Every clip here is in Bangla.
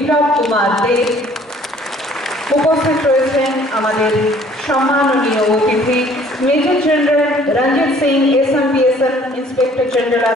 বিপ্লব কুমার দেব। উপস্থিত রয়েছেন আমাদের সম্মাননীয় অতিথি major general Ranjit Singh, SMPSF inspector general.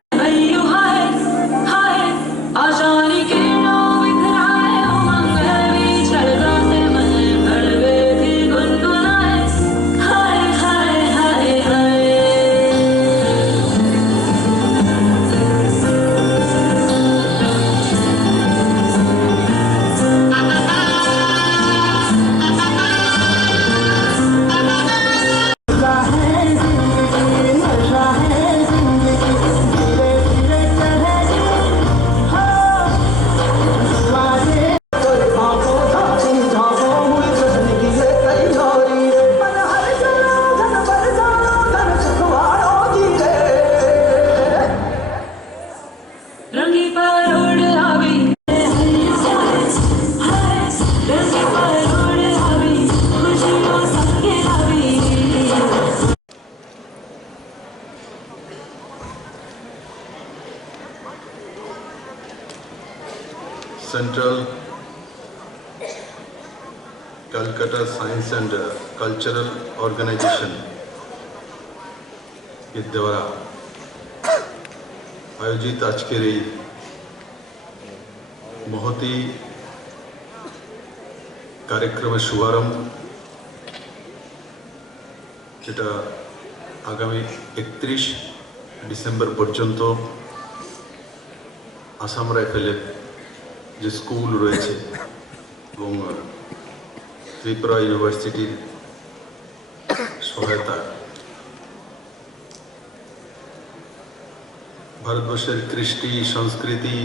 Central Calcutta Science and Cultural Organization के द्वारा आयोजित आज के बहुत ही कार्यक्रम शुभारम्भ যেটা আগামী 31 ডিসেম্বর পর্যন্ত আসাম রাইফেলের যে স্কুল রয়েছে এবং ত্রিপুরা ইউনিভার্সিটির সহায়তা ভারতবর্ষের কৃষ্টি সংস্কৃতি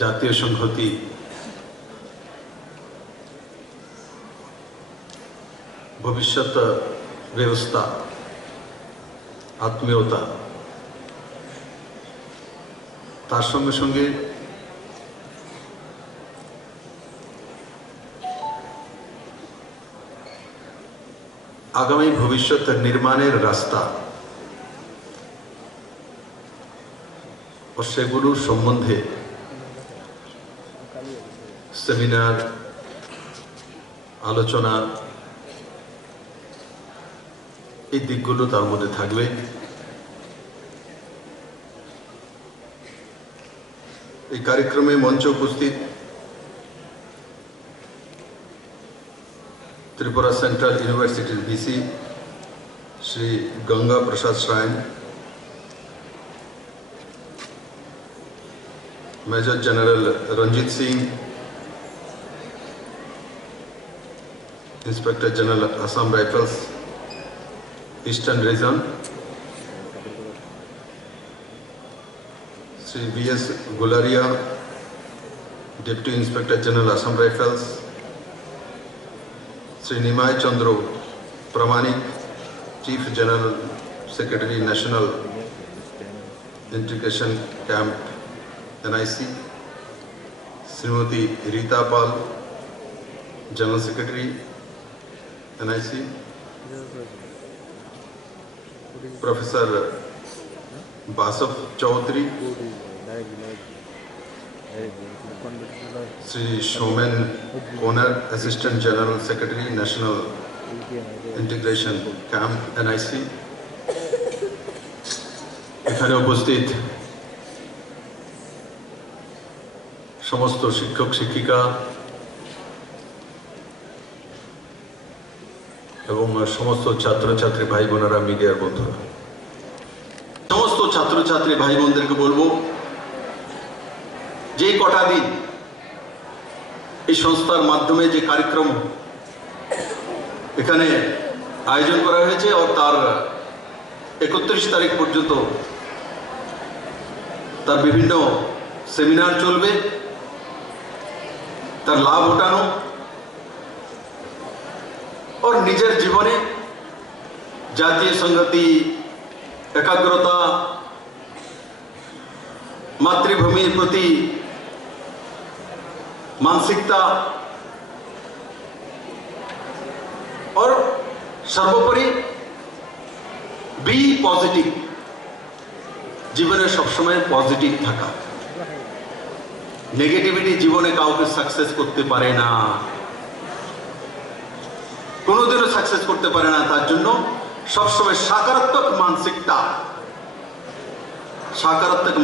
জাতীয় সংহতি ভবিষ্যৎ ব্যবস্থা আত্মীয়তা তার সঙ্গে সঙ্গে আগামী ভবিষ্যৎ নির্মাণের রাস্তা ও সেগুলোর সম্বন্ধে সেমিনার আলোচনা এই দিকগুলো তার মধ্যে থাকবে। এই কার্যক্রমে মঞ্চে উপস্থিত Tripura central university VC Shri Ganga Prasad Prasain, major general Ranjit Singh, inspector general Assam Rifles eastern region, Shri VS Gularia, deputy inspector general Assam Rifles, Shri Nimai Chandra Pramanik, chief general secretary national integration camp NIC, Shrimati Rita Pal, general secretary NIC, professor Basab Chowdhury, Shri Shomen Konar, assistant general secretary national integration camp NIC, এখানে উপস্থিত সমস্ত শিক্ষক শিক্ষিকা এবং সমস্ত ছাত্রছাত্রী ভাই বোনেরা, মিডিয়ার বন্ধুরা, সমস্ত ছাত্রছাত্রী ভাই বোনদেরকে বলবো যে কটা দিন এই সংস্থার মাধ্যমে যে কার্যক্রম এখানে আয়োজন করা হয়েছে ও তার 31 তারিখ পর্যন্ত তার বিভিন্ন সেমিনার চলবে, তার লাভ উঠানো और নিজের জীবনে জাতীয় সংহতি, একাগ্রতা, মাতৃভূমির প্রতি मानसिकता और सर्वोपरि बी पॉजिटिव, जीवने सब समय पॉजिटिव थाका নেগেটিভিটি জীবনে কাউকে সাকসেস করতে পারে না, কোনোদিনও সাকসেস করতে পারে না। তার জন্য সবসময় সকারাত্মক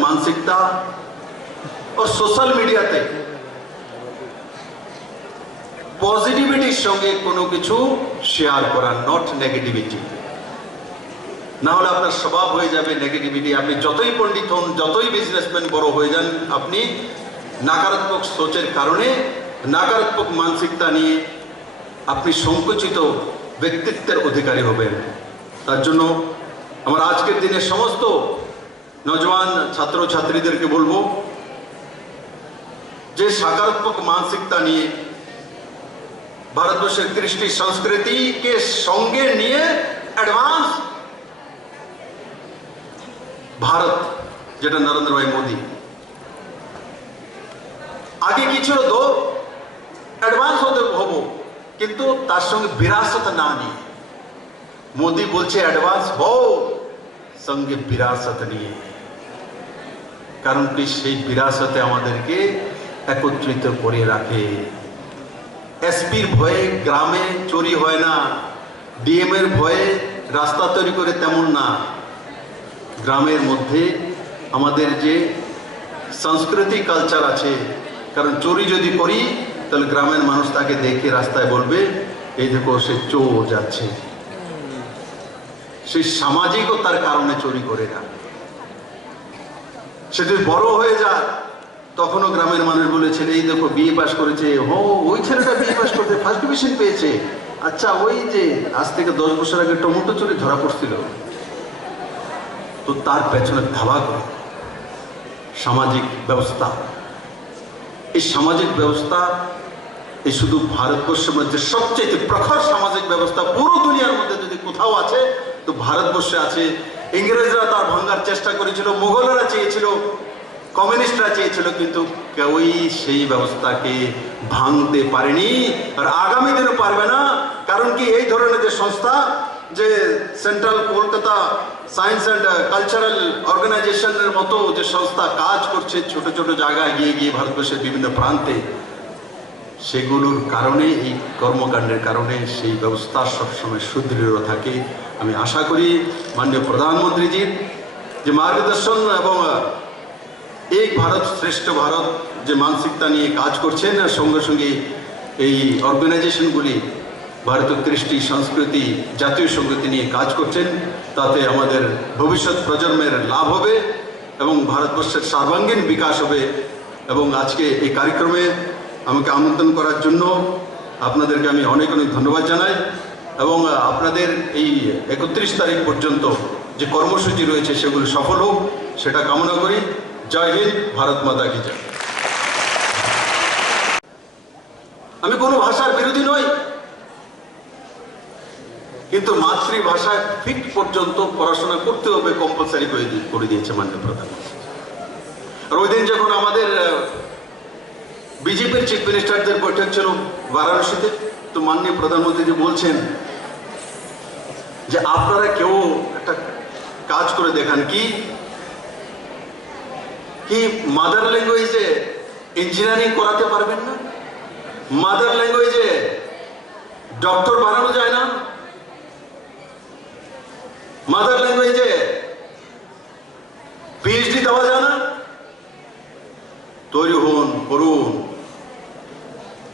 মানসিকতা ও সোশ্যাল মিডিয়াতে পজিটিভিটির সঙ্গে কোনো কিছু শেয়ার করা, নট নেগেটিভিটি। না হলে আপনার স্বভাব হয়ে যাবে নেগেটিভিটি। আপনি যতই পণ্ডিত হন, যতই বিজনেসম্যান বড় হয়ে যান, আপনি নকারাত্মক সোচের কারণে, নকারাত্মক মানসিকতা নিয়ে আপনি সংকুচিত ব্যক্তিত্বের অধিকারী হবেন। তার জন্য আমার আজকের দিনে সমস্ত নজওয়ান ছাত্রছাত্রীদেরকে বলবো যে সকারাত্মক মানসিকতা নিয়ে ভারতবর্ষের কৃষ্টি সংস্কৃতিকে সঙ্গে নিয়ে অ্যাডভান্স ভারত, যেটা নরেন্দ্র ভাই মোদী, আগে কি ছিল তো অ্যাডভান্স হতে হবো, কিন্তু তার সঙ্গে বিরাসত না নিয়ে। মোদী বলছে অ্যাডভান্স হও, সঙ্গে বিরাসত নিয়ে। কারণ কি সেই বিরাসতে আমাদেরকে একত্রিত করে রাখে। এসপির ভয়ে গ্রামে চুরি হয় না, ডিএম এর ভয়ে রাস্তা তৈরি করে তেমন না। গ্রামের মধ্যে আমাদের যে সংস্কৃতি কালচার আছে, কারণ চুরি যদি করি তাহলে গ্রামের মানুষ তাকে দেখে রাস্তায় বলবে এই দেখো সে চোর যাচ্ছে। সেই সামাজিকতার কারণে চুরি করে না। সে যদি বড় হয়ে যায় তখনও গ্রামের মানুষ বলেছেন এই দেখো বিএ পাস করেছে, ওই ছেলেটা বিএ পাস করতে ফার্স্ট ডিভিশন পেয়েছে, আচ্ছা ওই যে আজ থেকে 10 বছর আগে টমেটো চুরি ধরা পড়ছিল। তো তার পেছনে ধাবা করে সামাজিক ব্যবস্থা। এই সামাজিক ব্যবস্থা এই শুধু ভারতবর্ষের মধ্যে সবচেয়ে প্রখর সামাজিক ব্যবস্থা পুরো দুনিয়ার মধ্যে যদি কোথাও আছে তো ভারতবর্ষে আছে। ইংরেজরা তার ভাঙার চেষ্টা করেছিল, মুঘলরা চেয়েছিল, কমিউনিস্টরা চেয়েছিল, কিন্তু কেউই সেই ব্যবস্থাকে ভাঙতে পারেনি, আর আগামী দিনও পারবে না। কারণ কি এই ধরনের যে সংস্থা, যে central Kolkata science and cultural অর্গানাইজেশনের মতো যে সংস্থা কাজ করছে ছোট ছোট জায়গায় গিয়ে গিয়ে ভারতবর্ষের বিভিন্ন প্রান্তে, সেগুলোর কারণে, এই কর্মকাণ্ডের কারণে সেই ব্যবস্থা সবসময় সুদৃঢ় থাকে। আমি আশা করি মাননীয় প্রধানমন্ত্রীজির যে মার্গদর্শন এবং এক ভারত শ্রেষ্ঠ ভারত যে মানসিকতা নিয়ে কাজ করছেন, সঙ্গে সঙ্গে এই অর্গানাইজেশনগুলি ভারতীয় কৃষ্টি সংস্কৃতি, জাতীয় সংস্কৃতি নিয়ে কাজ করছেন, তাতে আমাদের ভবিষ্যৎ প্রজন্মের লাভ হবে এবং ভারতবর্ষের সর্বাঙ্গীন বিকাশ হবে। এবং আজকে এই কার্যক্রমে আমাকে আমন্ত্রণ করার জন্য আপনাদেরকে আমি অনেক অনেক ধন্যবাদ জানাই। এবং আপনাদের এই 31 তারিখ পর্যন্ত যে কর্মসূচি রয়েছে সেগুলো সফল হোক সেটা কামনা করি। জয় হিন্দ, ভারত মাতা কি জয়। আমি কোনো ভাষার বিরোধী নই, কিন্তু মাতৃভাষায় ফিট পর্যন্ত পড়াশোনা করতে হবে কম্পালসারি করে দিয়েছে মাননীয় প্রধানমন্ত্রী। আর ওই দিন যখন আমাদের বিজেপির চিফ মিনিস্টারদের বৈঠক ছিল বারাণসীতে, তো মাননীয় প্রধানমন্ত্রী যে বলছেন যে আপনারা কেউ একটা কাজ করে দেখান, কি মাদার ল্যাঙ্গুয়েজে ইঞ্জিনিয়ারিং করাতে পারবেন না? মাদার ল্যাঙ্গুয়েজে ডক্টর বানানো যায় না? মাদার ল্যাঙ্গুয়েজে পিএইচডি দেওয়া যায় না? তৈরি হন, করুন।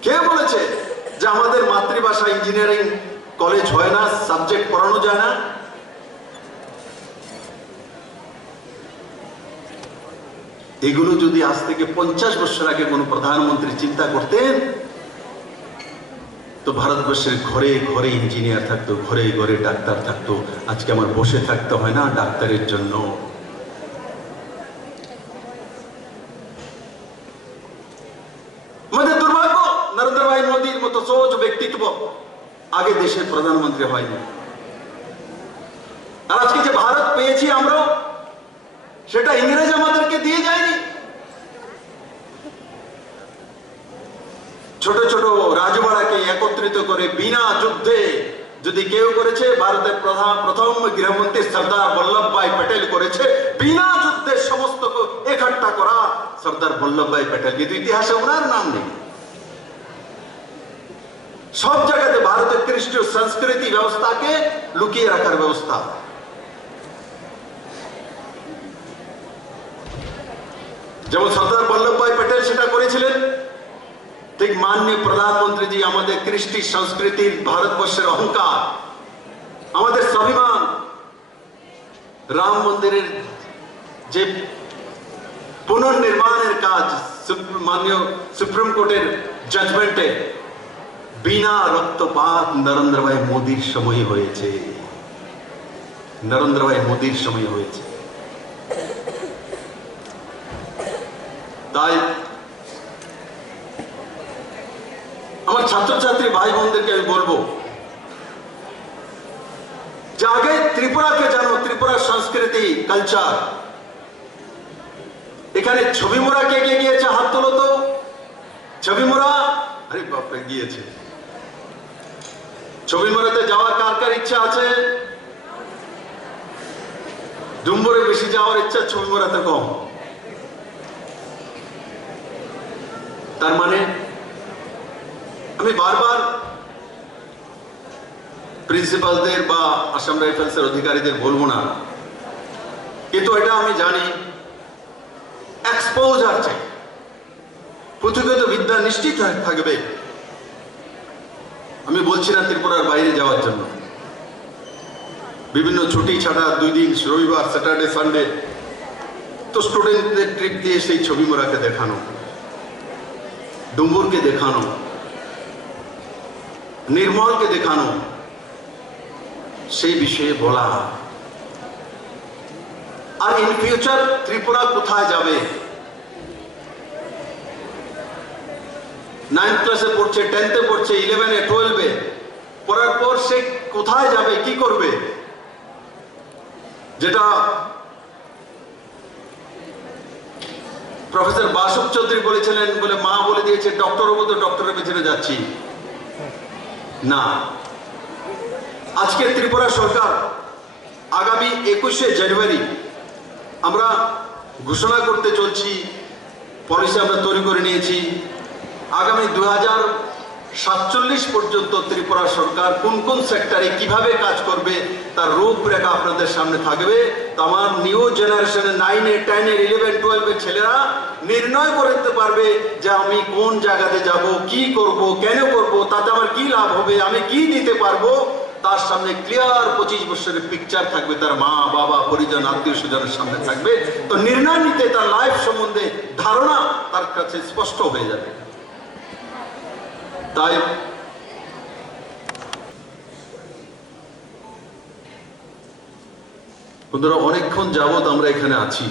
কে বলেছে যে আমাদের মাতৃভাষা ইঞ্জিনিয়ারিং কলেজ হয় না, সাবজেক্ট পড়ানো যায় না? এগুলো যদি আজ থেকে 50 বছর আগে কোনো প্রধানমন্ত্রী চিন্তা করতেন, তো ভারতবর্ষের ঘরে ঘরে ইঞ্জিনিয়ার থাকতো, ঘরে ঘরে ডাক্তার থাকতো। আজকে আমার বসে থাকতে হয় না ডাক্তারের জন্য। আমাদের দুর্ভাগ্য, নরেন্দ্র ভাই মোদীর মতো সোচ ব্যক্তিত্ব আগে দেশের প্রধানমন্ত্রী হয়নি। আর আজকে যে ভারত পেয়েছি আমরা, সেটা ইংরেজ আমাদেরকে দিয়ে যায়নি। ছোট ছোট রাজবাড়াকে একত্রিত করে বিনা যুদ্ধে যদি কেউ করেছে, ভারতের প্রথম গৃহমন্ত্রী সর্দার বল্লভ ভাই প্যাটেল করেছে। বিনা যুদ্ধে সমস্ত একট্টা করা সর্দার বল্লভভাই প্যাটেল, কিন্তু ইতিহাসে ওনার নাম নেই। সব জায়গাতে ভারতের খ্রিস্টীয় সংস্কৃতি ব্যবস্থাকে লুকিয়ে রাখার ব্যবস্থা। যেমন সর্দার বল্লভভাই প্যাটেল সেটা করেছিলেন, ঠিক মাননীয় প্রধানমন্ত্রীজি আমাদের কৃষ্টি সংস্কৃতির ভারতবর্ষের অহংকার, আমাদের স্বাভিমান, রাম মন্দিরের যে পুনর্নির্মাণের কাজ মাননীয় সুপ্রিম কোর্টের জাজমেন্টে বিনা রক্তপাত নরেন্দ্রভাই মোদীর সময় হয়েছে, নরেন্দ্রভাই মোদীর সময় হয়েছে। তাই আমার ছাত্রছাত্রী ভাই বোনদেরকে আমি বলবো যে আগে ত্রিপুরাকে জানো, ত্রিপুরার সংস্কৃতি কালচার। এখানে ছবি মোড়া কে কে গিয়েছে, হাত তোলো তো। ছবি মোড়া, আরে বাপরে গিয়েছে। ছবি মোড়াতে যাওয়ার কার কার ইচ্ছা আছে? ডুম্বরে বেশি যাওয়ার ইচ্ছা, ছবি মোড়াতে কম। তার মানে আমি বারবার প্রিন্সিপালদের বা আসাম রাইফেলসের অধিকারীদের বলবো না, কিন্তু এটা আমি জানি এক্সপোজার চাই, পুঁথিগত বিদ্যা নিশ্চিত থাকবে। আমি বলছি না ত্রিপুরার বাইরে যাওয়ার জন্য, বিভিন্ন ছুটি ছাড়া 2 দিন, রবিবার, স্যাটারডে, সানডে, তো স্টুডেন্টদের ট্রিপ দিয়ে সেই ছবি মোড়াকে দেখানো, ডুম্বুরকে দেখানো, নির্মলকে দেখানো, সেই বিষয়ে বলা। আর ইন ফিউচার ত্রিপুরা কোথায় যাবে? 9th ক্লাসে পড়ছে, 10th-এ পড়ছে, 11-এ, 12-এ, পড়ার পর সে কোথায় যাবে, কি করবে? যেটা প্রফেসর বাসুক চৌধুরী বলেছিলেন, বলে মা বলে দিয়েছে ডক্টর হবো তো ডক্টরের পেছনে যাচ্ছি না। আজকে ত্রিপুরা সরকার আগামী 21শে জানুয়ারি আমরা ঘোষণা করতে চলছি, পলিসি আমরা তৈরি করে নিয়েছি। আগামী 2047 পর্যন্ত ত্রিপুরা সরকার কোন কোন সেক্টরে কিভাবে কাজ করবে তার রূপরেখা আপনাদের সামনে থাকবে। আমার নিউ জেনারেশনে 9-এ, 10-এ, 11, 12-এর ছেলেরা নির্ণয় করতে পারবে যে আমি কোন জায়গাতে যাব, কি করব, কেন করব, তাতে আমার কি লাভ হবে, আমি কি দিতে পারবো। তার সামনে ক্লিয়ার 25 বছরের পিকচার থাকবে, তার মা বাবা পরিজন আত্মীয় স্বজনের সামনে থাকবে। তো নির্ণয় নিতে তার লাইফ সম্বন্ধে ধারণা তার কাছে স্পষ্ট হয়ে যাবে। তাই বন্ধুরা, অনেকক্ষণ যাবৎ আমরা এখানে আছি,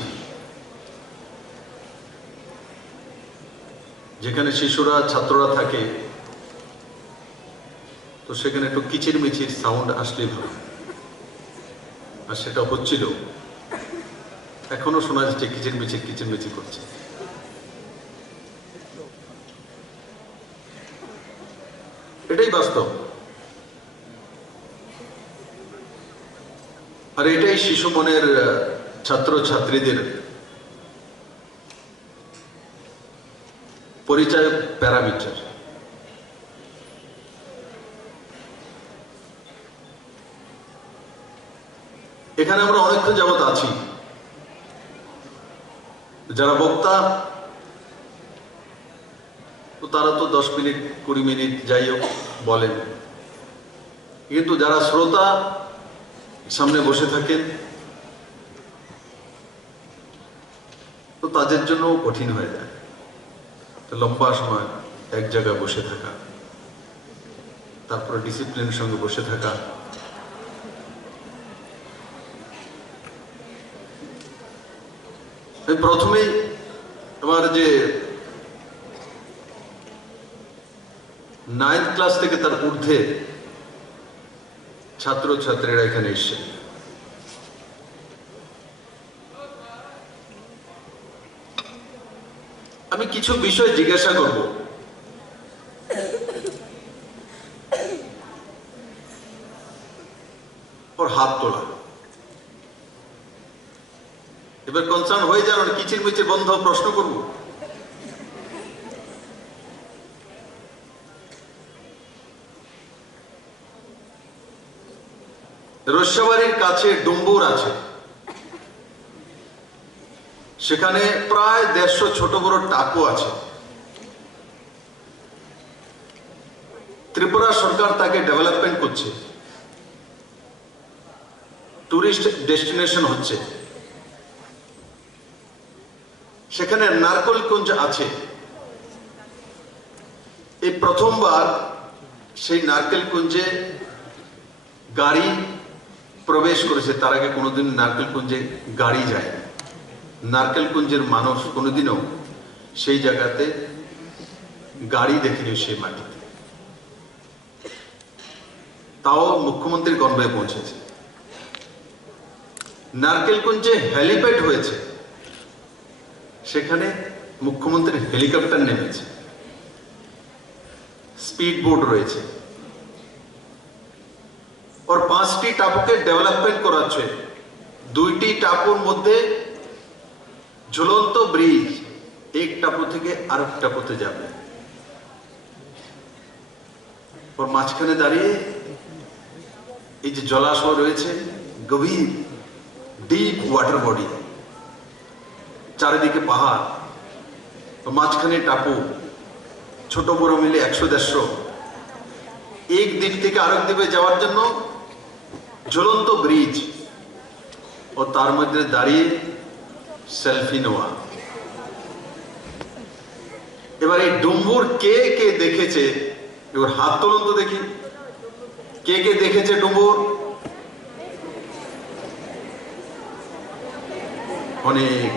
যেখানে শিশুরা, ছাত্ররা থাকে, তো সেখানে একটু কিচির মিচির সাউন্ড আসলেই ভালো, আর সেটা হচ্ছিল, এখনো শোনা যাচ্ছে কিচির মিচির করছে। এটাই বাস্তব, আর এটাই শিশু মনের ছাত্র ছাত্রীদের পরিচয় প্যারামিটার। এখানে আমরা অনেকক্ষণ যাবৎ আছি, যারা বক্তা তো তারা তো 10 মিনিট 20 মিনিট যাই হোক বলেন, কিন্তু যারা শ্রোতা সামনে বসে থাকেন তো তাদের জন্য কঠিন হয়ে যায় লম্বা সময় এক জায়গায় বসে থাকা, তারপরে ডিসিপ্লিনের সঙ্গে বসে থাকা। প্রথমেই আমার যে 9th ক্লাস থেকে তার ঊর্ধ্বে ছাত্র ছাত্রীরা এখানে এসে আমি কিছু বিষয় জিজ্ঞাসা করব। ওর হাত তোলা, এবার কনসার্ন হয়ে যান, কিচির মিচির বন্ধ, প্রশ্ন করব। রস্যাবাড়ির কাছে ডুম্বুর আছে, সেখানে প্রায় 150 ছোট বড় টাপু আছে। ত্রিপুরা সরকার তাকে ডেভেলপমেন্ট করছে, টুরিস্ট ডেস্টিনেশন হচ্ছে। সেখানে নারকেলকুঞ্জ আছে। এই প্রথমবার সেই নারকেলকুঞ্জে গাড়ি প্রবেশ করেছে, তার আগে কোনোদিন নারকেলকুঞ্জে গাড়ি যায়। নারকেলকুঞ্জের মানুষ কোনোদিনও সেই জায়গাতে গাড়ি দেখেনি, সেই মাটিতে। তাও মুখ্যমন্ত্রী কনভয়ে পৌঁছেছে। নারকেলকুঞ্জে হেলিপ্যাড হয়েছে, সেখানে মুখ্যমন্ত্রী হেলিকপ্টার নেমেছে। স্পিড বোট রয়েছে, और 5টি টাপুকে ডেভেলপমেন্ট করাচ্ছে। 2টি টাপুর মধ্যে ঝুলন্ত ব্রিজ, এক টাপু থেকে আরেক টাপুতে যাবে। और মাঝখানে দাঁড়িয়ে এই যে জলাশয় রয়েছে, গভীর ডিপ ওয়াটার বডি, চারিদিকে পাহাড়, মাঝখানে টাপু, ছোট বড় মিলে 100-150। এক দিক থেকে আরেক দিকে যাওয়ার জন্য ঝুলন্ত ব্রিজ, ও তার মধ্যে দাঁড়িয়ে সেলফি নেওয়া। এবার এই ডুম্বুর কে কে দেখেছে, এবার হাত তুলুন তো দেখি, কে কে দেখেছে ডুম্বুর? অনেক।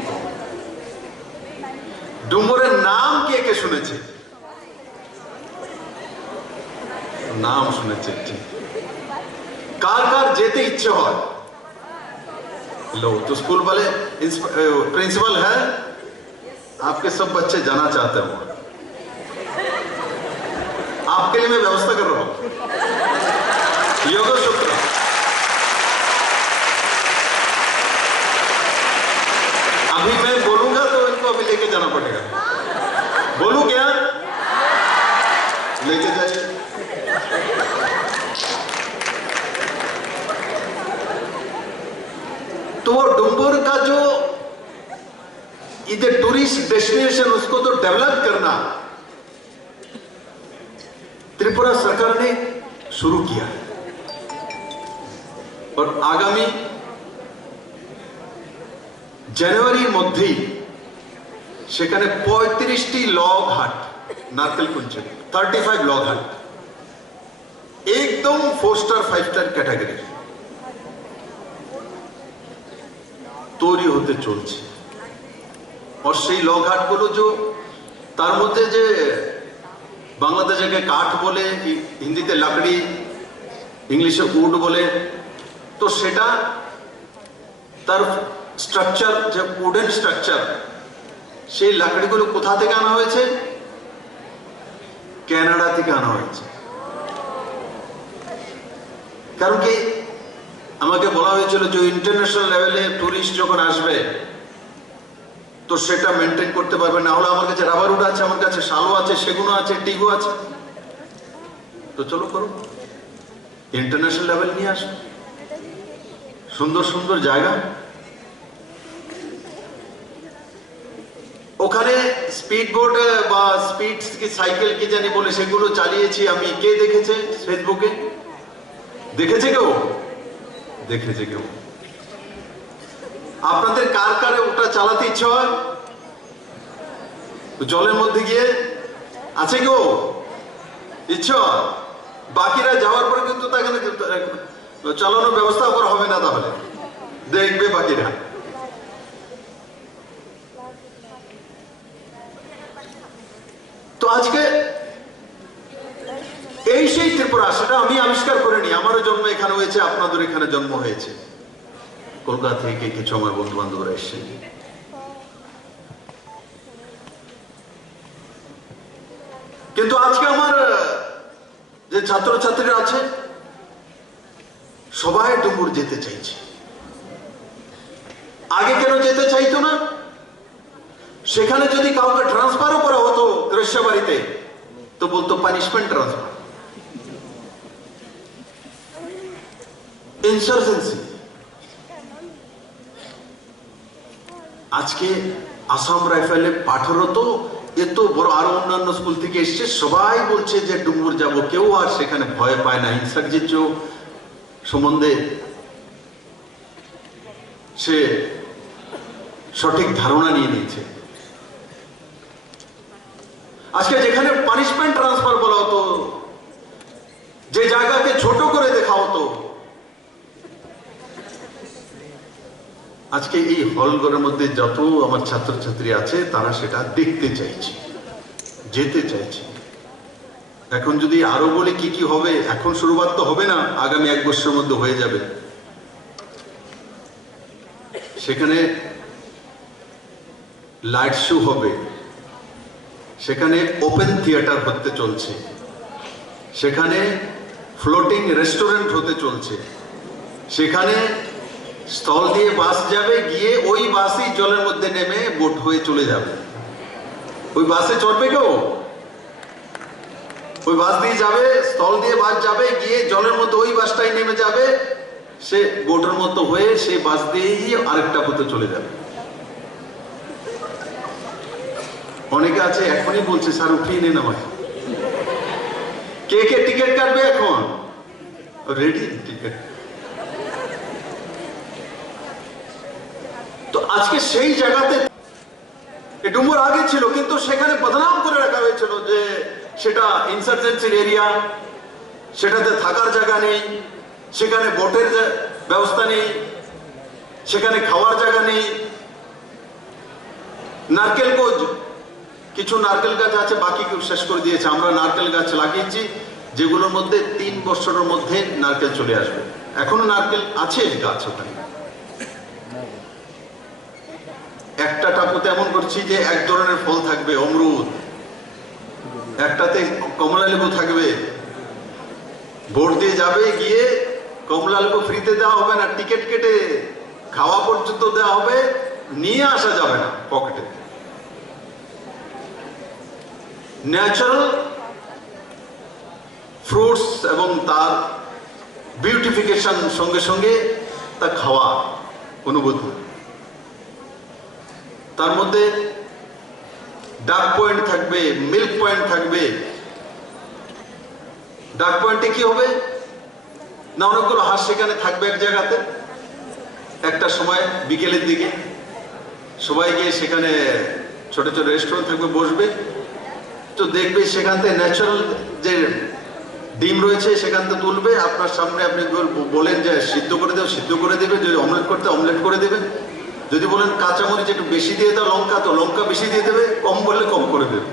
ডুম্বুরের নাম কে কে শুনেছে? नाम सुने ठीक। कार कार जेते इच्छा हो लो तो स्कूल वाले प्रिंसिपल है, आपके सब बच्चे जाना चाहते हो, आपके लिए मैं व्यवस्था कर रहा हूं। योगा सूत्र अभी मैं बोलूंगा तो इनको अभी लेके जाना पड़ेगा। बोलूं क्या? लेके जाइए। तो डुम्बुर का जो इधर टूरिस्ट डेस्टिनेशन, उसको तो डेवलप करना त्रिपुरा सरकार ने शुरू किया। और आगामी जनवरी मध्य সেখানে 35টি লগ হাট, নারকেলকুঞ্জে 35 লগ হাট, একদম 4 স্টার 5 স্টার ক্যাটাগরি তৈরি হতে চলছে। और সেই লগ হাটগুলো जो তার মধ্যে যে বাংলাদেশে কাঠ বলে, হিন্দিতে লাকড়ি, ইংলিশে উড বলে, তো সেটা তার স্ট্রাকচার, যে উডেন স্ট্রাকচার, সেই লাকড়িগুলো কোথা থেকে আনা হয়েছে? কানাডা থেকে আনা হয়েছে। কারণ কি আমাকে বলা হয়েছিল যে ইন্টারন্যাশনাল লেভেলে টুরিস্ট যখন আসবে তো সেটা মেনটেন করতে পারবে না। হলে আমার কাছে রাবার উড আছে, আমার কাছে শালও আছে, সেগুন আছে, টিগো আছে, তো চলো করো, ইন্টারন্যাশনাল লেভেল নিয়ে আসো, সুন্দর সুন্দর জায়গা। ওখানে স্পিড বোট বা স্পিড কি সাইকেল কি জানি বলে সেগুলো চালিয়েছি আমি। কে দেখেছে ফেসবুকে? দেখেছে কেউ? দেখেছে কেউ? আপনাদের কার কারে ওটা চালাতে ইচ্ছা হয় জলের মধ্যে গিয়ে? আছে কেউ ইচ্ছা? বাকিরা যাওয়ার পরে কিন্তু তাকে চালানোর ব্যবস্থা করা হবে না, তাহলে দেখবে বাকিরা। তো আজকে এই সেই ত্রিপুরা, সেটা আমি আবিষ্কার করিনি, আমারও জন্ম এখানে হয়েছে, আপনাদের এখানে জন্ম হয়েছে। কলকাতা থেকে কিছু আমার বন্ধু বান্ধবরা এসেছেন। কিন্তু আজকে আমার যে ছাত্রছাত্রীরা আছে সবাই ডুম্বুর যেতে চাইছে। আগে কেন যেতে চাইতো না? সেখানে যদি কাউকে ট্রান্সফারও করা হতো রস্যাবাড়িতে তো বলতো পানিশমেন্ট ট্রান্সফার। ইনসার্জেন্সি। আজকে আসাম রাইফেলে পাঠরত এত বড়, আরো অন্যান্য স্কুল থেকে এসছে, সবাই বলছে যে ডুমুর যাব, কেউ আর সেখানে ভয় পায় না। ইনসার্জেন্সি সম্বন্ধে সে সঠিক ধারণা নিয়ে নিয়েছে। আজকে যেখানে পানিশমেন্ট ট্রান্সফার বলা হতো, যে জায়গাকে ছোট করে দেখা হতো, আজকে এই হলঘরের মধ্যে যত আমার ছাত্রছাত্রী আছে তারা সেটা দেখতে চাইছে, যেতে চাইছে। এখন যদি আরো বলে কি কি হবে, এখন শুরুবাত তো হবে না, আগামী 1 বছরের মধ্যে হয়ে যাবে। সেখানে লাইট শো হবে, সেখানে ওপেন থিয়েটার হতে চলছে, সেখানে ফ্লোটিং রেস্টুরেন্ট হতে চলছে, সেখানে স্থল দিয়ে বাস যাবে, গিয়ে ওই বাসই জলের মধ্যে নেমে বোট হয়ে চলে যাবে। ওই বাসে চড়বে কেউ? ওই বাস দিয়ে যাবে, স্থল দিয়ে বাস যাবে, গিয়ে জলের মধ্যে ওই বাসটাই নেমে যাবে, সে বোটের মতো হয়ে সেই বাস দিয়েই আরেকটা পথে চলে যাবে। অনেকে আছে এখনই বলছে স্যার উঠিয়ে নেন আমাকে। কে কে টিকিট কাটবে এখন? Ready ticket. তো আজকে সেই জায়গাতে ডুমুর আগে ছিল, কিন্তু সেখানে বদনাম করে রাখা হয়েছিল যে সেটা ইনসার্জেন্সির এরিয়া, সেটাতে থাকার জায়গা নেই, সেখানে বোটের ব্যবস্থা নেই, সেখানে খাওয়ার জায়গা নেই। নারকেল কোজ, কিছু নারকেল গাছ আছে, বাকি কেউ শেষ করে দিয়েছে। আমরা নারকেল গাছ লাগিয়েছি যেগুলোর মধ্যে 3 বছরের মধ্যে নারকেল চলে আসবে। এখনো নারকেল আছে গাছ ওখানে। একটা টাপুতে এমন করছি যে এক ধরনের ফল থাকবে, অমরুদ, একটাতে কমলা লেবু থাকবে। ভোট দিয়ে যাবে, গিয়ে কমলা লেবু ফ্রিতে দেওয়া হবে না, টিকিট কেটে খাওয়া পর্যন্ত দেওয়া হবে, নিয়ে আসা যাবে না পকেটে। ন্যাচারাল ফ্রুটস এবং তার বিউটিফিকেশন সঙ্গে সঙ্গে তা খাওয়া অনুভূতি। তার মধ্যে ডাক পয়েন্ট থাকবে, মিল্ক পয়েন্ট থাকবে। ডাক পয়েন্টে কি হবে না, অনেকগুলো হাঁস সেখানে থাকবে এক জায়গাতে। একটা সময় বিকেলের দিকে সবাই গিয়ে সেখানে ছোট ছোট রেস্টুরেন্ট থাকবে, বসবে, তো দেখবে সেখান থেকে ন্যাচারাল যে ডিম রয়েছে সেখান থেকে তুলবে আপনার সামনে। আপনি বলেন যে সিদ্ধ করে দেবে, সিদ্ধ করে দেবে, যদি অমলেট করতে অমলেট করে দেবে, যদি বলেন কাঁচামরিচ একটু বেশি দিয়ে দাও, লঙ্কা তো লঙ্কা বেশি দিয়ে দেবে, কম বললে কম করে দেবে।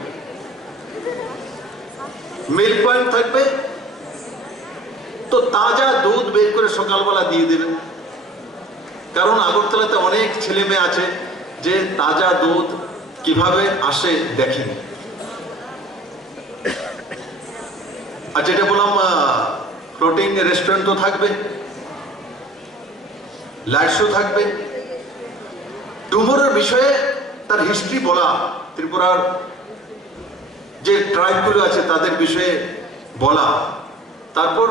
মিল্ক পয়েন্ট থাকবে, তো তাজা দুধ বের করে সকালবেলা দিয়ে দেবে। কারণ আগরতলাতে অনেক ছেলে মেয়ে আছে যে তাজা দুধ কিভাবে আসে দেখেনি। আর যেটা বললাম, ফ্লোটিং রেস্টুরেন্ট তো থাকবে, লাইট শো থাকবে। ডুমুরের বিষয়ে তার হিস্ট্রি বলা, ত্রিপুরার যে ট্রাইবগুলো আছে তাদের বিষয়ে বলা, তারপর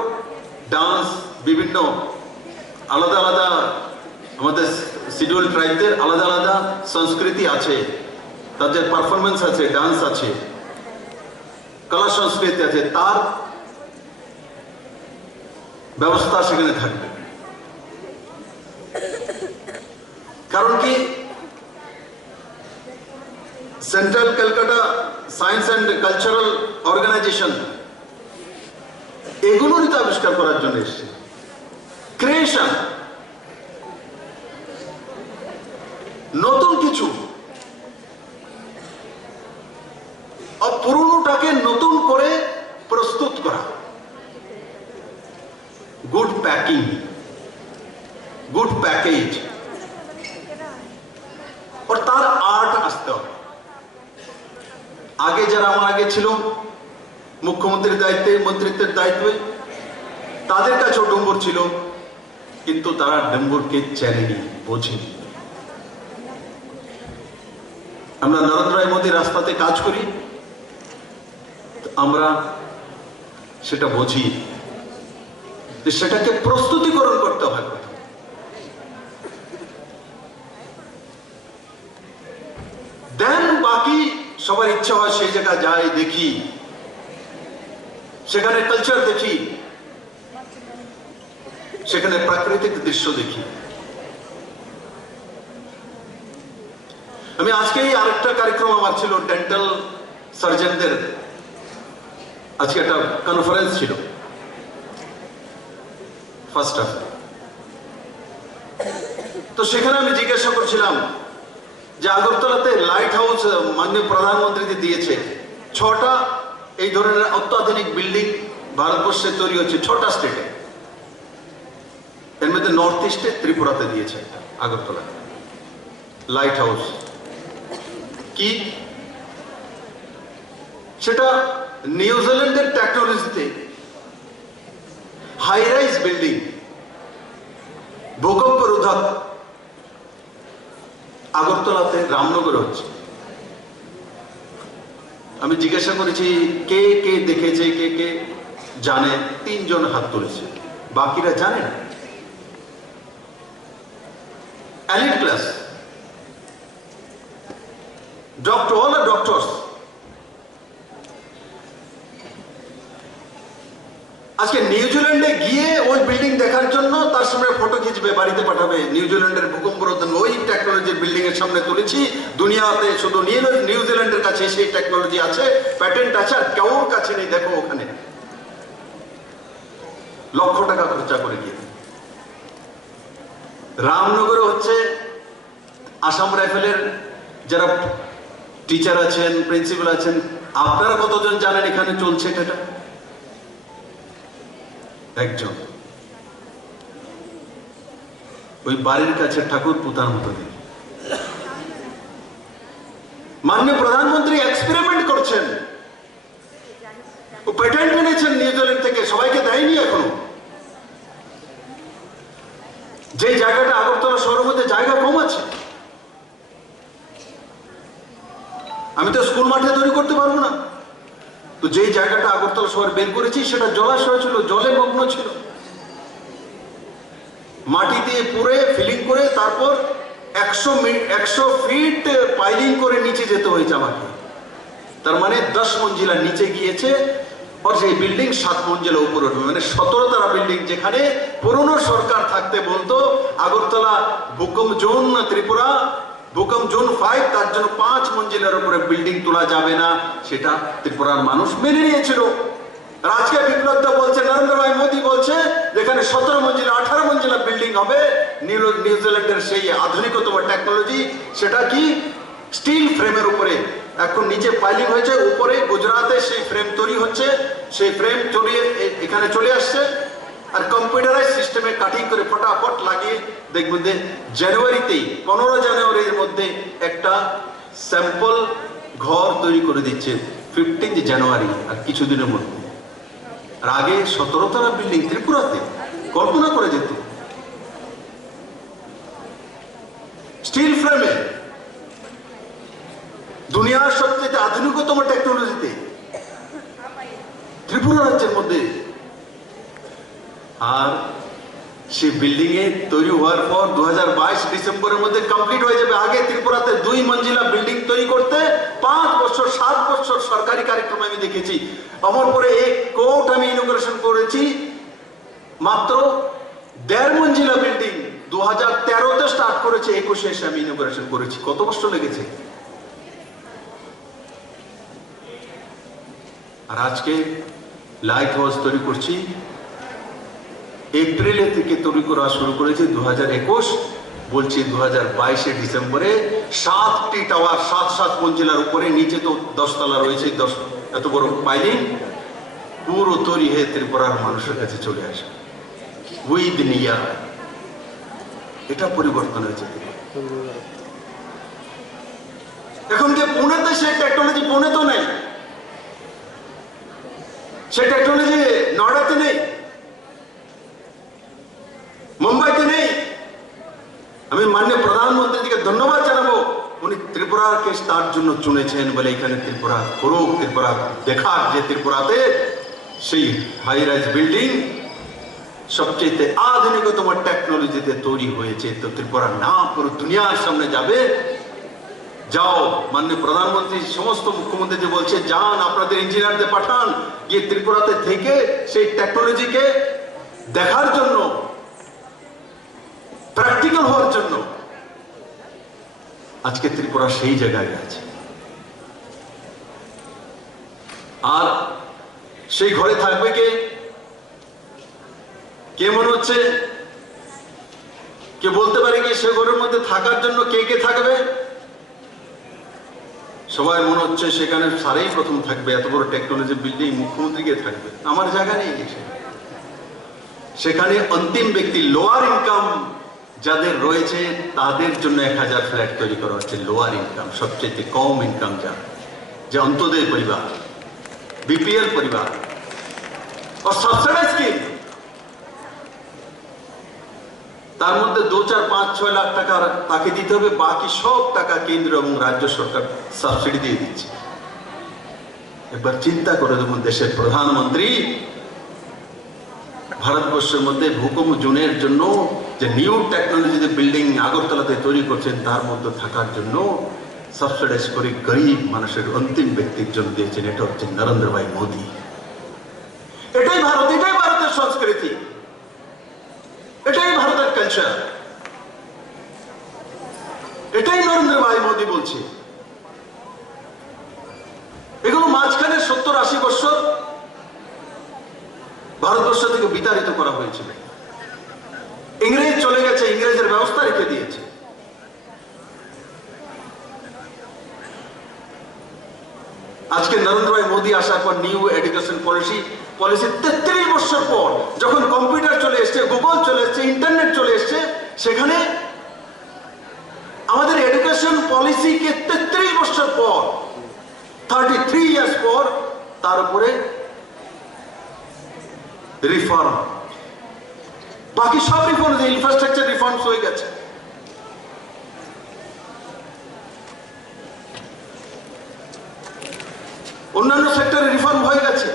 ডান্স, বিভিন্ন আলাদা আলাদা আমাদের শিডিউল ট্রাইবদের আলাদা আলাদা সংস্কৃতি আছে, তাদের পারফরমেন্স আছে, ডান্স আছে, কলা সংস্কৃতি আছে, তার ব্যবস্থা সেখানে থাকবে। কারণ কি, central Calcutta science and cultural organisation এগুলোরই তো আবিষ্কার করার জন্য এসছে। ক্রিয়েশন, নতুন কিছু, পুরনোটাকে নতুন করে প্রস্তুত করা, গুড প্যাকিং, গুড প্যাকেজ, और তার আর্ট আসতে হবে। আগে যারা আমার আগে ছিল মুখ্যমন্ত্রীর দায়িত্বে, মন্ত্রিত্বের দায়িত্বে, তাদের কাছেও ডুম্বুর ছিল, কিন্তু তারা ডুম্বুরকে চেনেনি, বোঝেনি। আমরা নরেন্দ্র মোদীর রাস্তাতে কাজ করি, আমরা সেটা বুঝি। যে সেটাকে প্রস্তুতিকরণ করতে হয়। দেন বাকি সবার ইচ্ছা হয় সেই জায়গা যাই, দেখি, সেখানে কালচার দেখি, সেখানে প্রাকৃতিক দৃশ্য দেখি। আমি আজকেই আরেকটা কার্যক্রম আমার ছিল, ডেন্টাল সার্জনদের আজকে একটা কনফারেন্স ছিল ফার্স্ট হাফে। তো সেখানে আমি জিজ্ঞাসা করছিলাম যে আগরতলাতে লাইট হাউস মাননীয় প্রধানমন্ত্রী দিয়েছে 6টা এই ধরনের অত্যাধুনিক বিল্ডিং ভারতবর্ষে তৈরি হচ্ছে 6টা স্টেটে। এর মধ্যে নর্থ ইস্টে ত্রিপুরাতে দিয়েছে আগরতলা লাইট হাউস। কি সেটা? নিউজিল্যান্ডের টেকনোলজিতে হাই রাইজ বিল্ডিং, ভূকম্প রোধক, আগরতলাতে রামনগর হচ্ছে। আমি জিজ্ঞাসা করেছি কে কে দেখেছে, কে কে জানে? 3 জন হাত তুলেছে, বাকিরা জানে না। এলিট ক্লাস ডক্টর, অল আর ডক্টরস। আজকে নিউজিল্যান্ডে গিয়ে ওই বিল্ডিং দেখার জন্য তার সামনে ফটো খিঁচবে, বাড়িতে পাঠাবে। নিউজিল্যান্ডের ভূকম্প রোধক ওই টেকনোলজির বিল্ডিং এর সামনে তুলেছি, দুনিয়াতে শুধু নিউজিল্যান্ডের কাছে সেই টেকনোলজি আছে, প্যাটেন্ট আছে, আর কারোর কাছে নেই। দেখো ওখানে লক্ষ টাকা খরচা করে গিয়ে। রামনগরে হচ্ছে আসাম রাইফেলের যারা টিচার আছেন, প্রিন্সিপাল আছেন, আপনারা কতজন জানেন এখানে চলছে এটা? একজন। ওই বাড়ির কাছে ঠাকুর পুতার মতো দিন। মাননীয় প্রধানমন্ত্রী এক্সপেরিমেন্ট করছেন, ও পেটেন্ট এনেছেন নিউজিল্যান্ড থেকে, সবাইকে দেয়নি এখনো। যে জায়গাটা আগরতলা শহরের মধ্যে জায়গা কম আছে, আমি তো স্কুল মাঠে তৈরি করতে পারবো না। তো যে জায়গাটা আগরতলা শহর বের করেছি সেটা জলাশয় ছিল, জলে মগ্ন ছিল। মাটি দিয়ে পুরে ফিলিং করে তারপর 100 ফিট পাইলিং করে নিচে যেতে হয়েছে আমাকে। তার মানে 10 মঞ্জিলা নিচে গিয়েছে, আর সেই বিল্ডিং 7 মঞ্জিলা উপরে উঠবে, মানে 17 তলা বিল্ডিং। যেখানে পুরনো সরকার থাকতে বলতো আগরতলা ভূকম্প জোন ত্রিপুরা, ভূকম্প জোন 5, তার জন্য 5 মঞ্জিলার উপরে বিল্ডিং তোলা যাবে না, সেটা ত্রিপুরার মানুষ মেনে নিয়েছিল। আর আজকে বিপ্লব দা বলছে, নরেন্দ্র ভাই মোদী বলছে যেখানে 17 মঞ্জিলা 18 মঞ্জিলা বিল্ডিং হবে। নিউজিল্যান্ডের সেই আধুনিকতম টেকনোলজি, সেটা কি? স্টিল ফ্রেমের উপরে। এখন নিচে পাইলিং হয়েছে, উপরে গুজরাটে সেই ফ্রেম তৈরি হচ্ছে, সেই ফ্রেম এখানে চলে আসছে, আর কম্পিউটারাইজ সিস্টেমে কাটিং করে ফটাফট লাগিয়ে দেখবেন জানুয়ারিতেই 15 জানুয়ারির মধ্যে একটা স্যাম্পল ঘর তৈরি করে দিচ্ছে 15 জানুয়ারি, আর কিছুদিনের মধ্যে। আর আগে 17 তলা বিল্ডিং ত্রিপুরাতে কল্পনা করে যেত। স্টিল ফ্রেমে, দুনিয়ার সবচেয়ে আধুনিকতম টেকনোলজিতে ত্রিপুরা রাজ্যের মধ্যে। আর সেই বিল্ডিং এ তৈরি হওয়ার পর 2022 ডিসেম্বরের মধ্যে কমপ্লিট হয়ে যাবে। আগে ত্রিপুরাতে 2 মঞ্জিলা বিল্ডিং তৈরি করতে 5 বছর 7 বছর সরকারি কার্যক্রম আমি দেখেছি। আমার পরে এক কোর্ট আমি ইনোগ্রেশন করেছি, মাত্র 1.5 মঞ্জিলা বিল্ডিং 2013-তে স্টার্ট করেছে, 21-এ এসে আমি ইনোগ্রেশন করেছি। কত বছর লেগেছে। আর আজকে লাইট হাউস তৈরি করছি, এপ্রিলে থেকে তৈরি করা শুরু করেছি 2021, বলছি 2022 ডিসেম্বরে 7টি টাওয়ার 7 মঞ্জিলার উপরে, নিচে তো 10 তলা রয়েছে, 10 এত বড় পাইলিং পুরো তৈরি হয়ে ত্রিপুরার মানুষের কাছে চলে আসে উইথ নিয়া। এটা পরিবর্তন হয়েছে। এখন যে পুনেতে সেই টেকনোলজি, পুনে তো নেই, সেই টেকনোলজি নয়ডাতে নেই, মুম্বাইতে নেই। আমি মাননীয় প্রধানমন্ত্রীকে ধন্যবাদ জানাবো, উনি ত্রিপুরাকে তার জন্য চুনেছেন বলে এখানে ত্রিপুরা করুক, ত্রিপুরা দেখাক যে ত্রিপুরাতে সেই হাই রাইজ বিল্ডিং সবচেয়ে আধুনিকতম টেকনোলজিতে তৈরি হয়েছে, তো ত্রিপুরা না পুরো দুনিয়ার সামনে যাবে। যাও, মাননীয় প্রধানমন্ত্রী সমস্ত মুখ্যমন্ত্রী বলছে যান আপনাদের ইঞ্জিনিয়ারদের পাঠান গিয়ে ত্রিপুরাতে থেকে সেই টেকনোলজিকে দেখার জন্য, প্র্যাকটিক্যাল হওয়ার জন্য। আজকে ত্রিপুরা সেই জায়গায় আছে। আর সেই ঘরে থাকবে কে মনে হচ্ছে? কে বলতে পারে কি সে ঘরের মধ্যে থাকার জন্য কে কে থাকবে? সবাই মনে হচ্ছে সেখানে সারাই প্রথম থাকবে, এত বড় টেকনোলজি বিল্ডিং, মুখ্যমন্ত্রী কে থাকবে, আমার জায়গা নেই। সেখানে অন্তিম ব্যক্তি, লোয়ার ইনকাম যাদের রয়েছে তাদের জন্য 1000 ফ্ল্যাট তৈরি করা হচ্ছে। লোয়ার ইনকাম, সবচেয়ে কম ইনকাম যে অন্তোদয় পরিবার, বিপিএল পরিবার, और সাবসিডাইজ স্কিম, তার মধ্যে 2, 4, 5, 6 লাখ টাকা তাকে দিতে হবে, বাকি সব টাকা কেন্দ্র এবং রাজ্য সরকার সাবসিডি দিয়ে দিচ্ছে। একবার চিন্তা করে দেখুন, দেশের প্রধানমন্ত্রী ভারতবর্ষের মধ্যে ভূকম্প জোনের জন্য যে নিউ টেকনোলজিতে বিল্ডিং আগরতলাতে তৈরি করছেন, তার মধ্যে থাকার জন্য সাবসিডাইজ করে গরিব মানুষের অন্তিম ব্যক্তির জন্য দিয়েছেন। এটা হচ্ছে নরেন্দ্র ভাই মোদী। এটাই ভারত, এটাই ভারতের সংস্কৃতি, এটাই ভারতের কালচার, এটাই নরেন্দ্র ভাই মোদী বলছে। এগুলো মাঝখানে 70-80 বছর ভারতবর্ষ থেকে বিতাড়িত করা হয়েছিল। ইংরেজ চলে গেছে, ইংরেজের ব্যবস্থা রেখে দিয়েছে। আজকে নরেন্দ্র ভাই মোদী আসার পর নিউ এডুকেশন পলিসি 33 বছর পর, যখন কম্পিউটার চলে এসছে, গুগল চলে এসছে, ইন্টারনেট চলে এসছে, সেখানে আমাদের এডুকেশন পলিসিকে 33 বছর পর, 33 ইয়ার্স পর, তার উপরে রিফর্ম, বাকি সব রিফর্ম, ইনফ্রাস্ট্রাকচার রিফর্মস হয়ে গেছে। অন্যান্য সেক্টরে রিফর্ম হয়ে গেছে,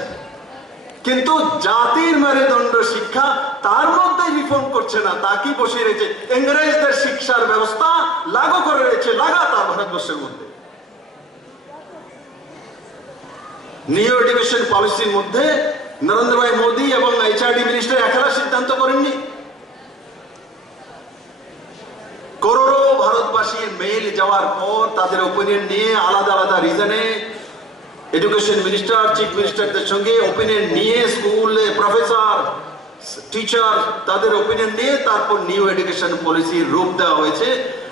কিন্তু জাতির মেরুদণ্ড শিক্ষা তার মধ্যে রিফর্ম করছে না। তা কি বসে রয়েছে? ইংরেজদের শিক্ষার ব্যবস্থা লাগু করে রয়েছে লাগাতার ভারতবর্ষের মধ্যে। নিউ এডুকেশন পলিসির মধ্যে নরেন্দ্র ভাই মোদী এবং এইচআরডি মিনিস্টার একলা সিদ্ধান্ত করেননি। করোড়ো ভারতবাসীর মেইল যাওয়ার পর তাদের ওপিনিয়ন নিয়ে আলাদা আলাদা রিজনে এডুকেশন মিনিস্টার, চিফ মিনিস্টারদের সঙ্গে ওপিনিয়ন নিয়ে, স্কুলে প্রফেসর, টিচার, তাদের ওপিনিয়ন নিয়ে তারপর নিউ এডুকেশন পলিসির রূপ দেওয়া হয়েছে।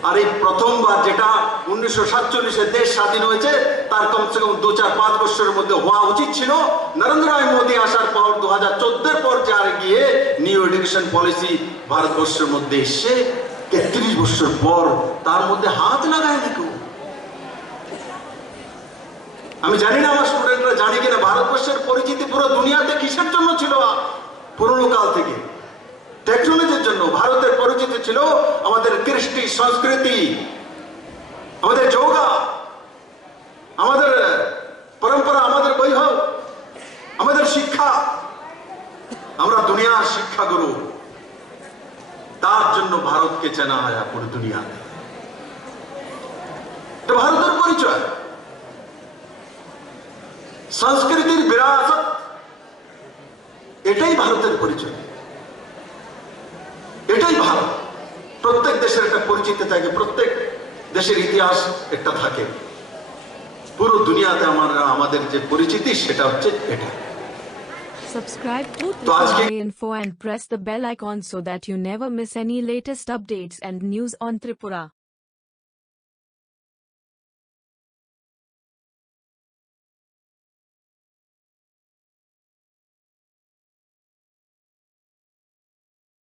আর এই প্রথমবার, যেটা 1947-এ দেশ স্বাধীন হয়েছে, তার কমসে কম 2, 4, 5 বছরের মধ্যে হওয়া উচিত ছিল। নরেন্দ্র ভাই মোদী আসার পর 2014 পর যার গিয়ে নিউ এডুকেশন পলিসি ভারতবর্ষের মধ্যে এসে 33 বছর পর তার মধ্যে হাত লাগায় না কেউ। আমি জানি না আমার স্টুডেন্টরা জানে কিনা, ভারতবর্ষের পরিচিতি পুরো দুনিয়াতে কিসের জন্য ছিল? পুরনো কাল থেকে টেকনোলজির জন্য। ভারতের পরিচিতি ছিল আমাদের কৃষ্টি, সংস্কৃতি, আমাদের যোগা, আমাদের পরম্পরা, আমাদের বৈভব, আমাদের শিক্ষা। আমরা দুনিয়ার শিক্ষাগুরু, তার জন্য ভারতকে চেনা হয় পুরো দুনিয়াতে। এটা ভারতের পরিচয়, সংস্কৃতির বিরাসত, এটাই ভারতের পরিচয়, এটাই ভারত। প্রত্যেক দেশের একটা পরিচিতি থাকে, প্রত্যেক দেশের ইতিহাস একটা থাকে। পুরো দুনিয়াতে আমাদের যে পরিচিতি সেটা হচ্ছে এটা। Subscribe to Tripura Info and press the bell icon so that you never miss any latest updates and news on Tripura.